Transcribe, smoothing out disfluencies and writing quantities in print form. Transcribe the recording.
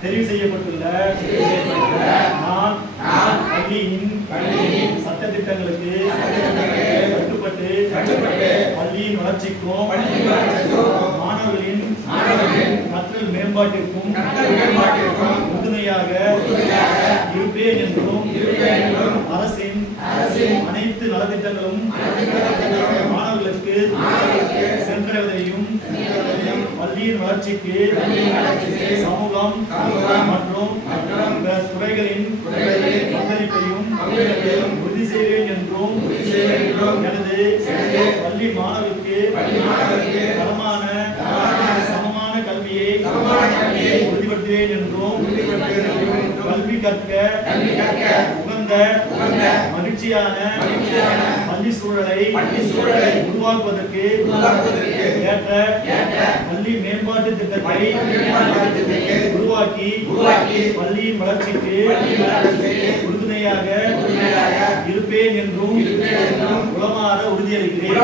தெரிவு செய்யப்பட்டுள்ள நான் பள்ளியின் சட்டத்திட்டங்களுக்கு கட்டுப்பட்டு பள்ளியின் வளர்ச்சிக்கும் மாணவர்களின் கற்றல் மேம்பாட்டிற்கும் உறுதுணையாக இருப்பேன் என்றும் அரசின் அனைத்து நலத்திட்டங்களும் மாணவர்களுக்கு சென்றடைவதையும் பள்ளியின் வளர்ச்சிக்கு சமூகம் மற்றும் துறைகளின் பங்களிப்பையும் உறுதி செய்வேன் என்றும் எனது பள்ளி மாணவருக்கு தரமான சமமான கல்வியை உறுதிப்படுத்துவேன் என்றும் கல்வி கற்க உகந்த மகிழ்ச்சியான பள்ளி சூழலை உருவாக்குவதற்கு ஏற்ற பள்ளி மேம்பாட்டு திட்டத்தை உருவாக்கி பள்ளியின் வளர்ச்சிக்கு உறுதுணையாக இருப்பேன் என்றும் உளமாற உறுதியளிக்கிறேன்.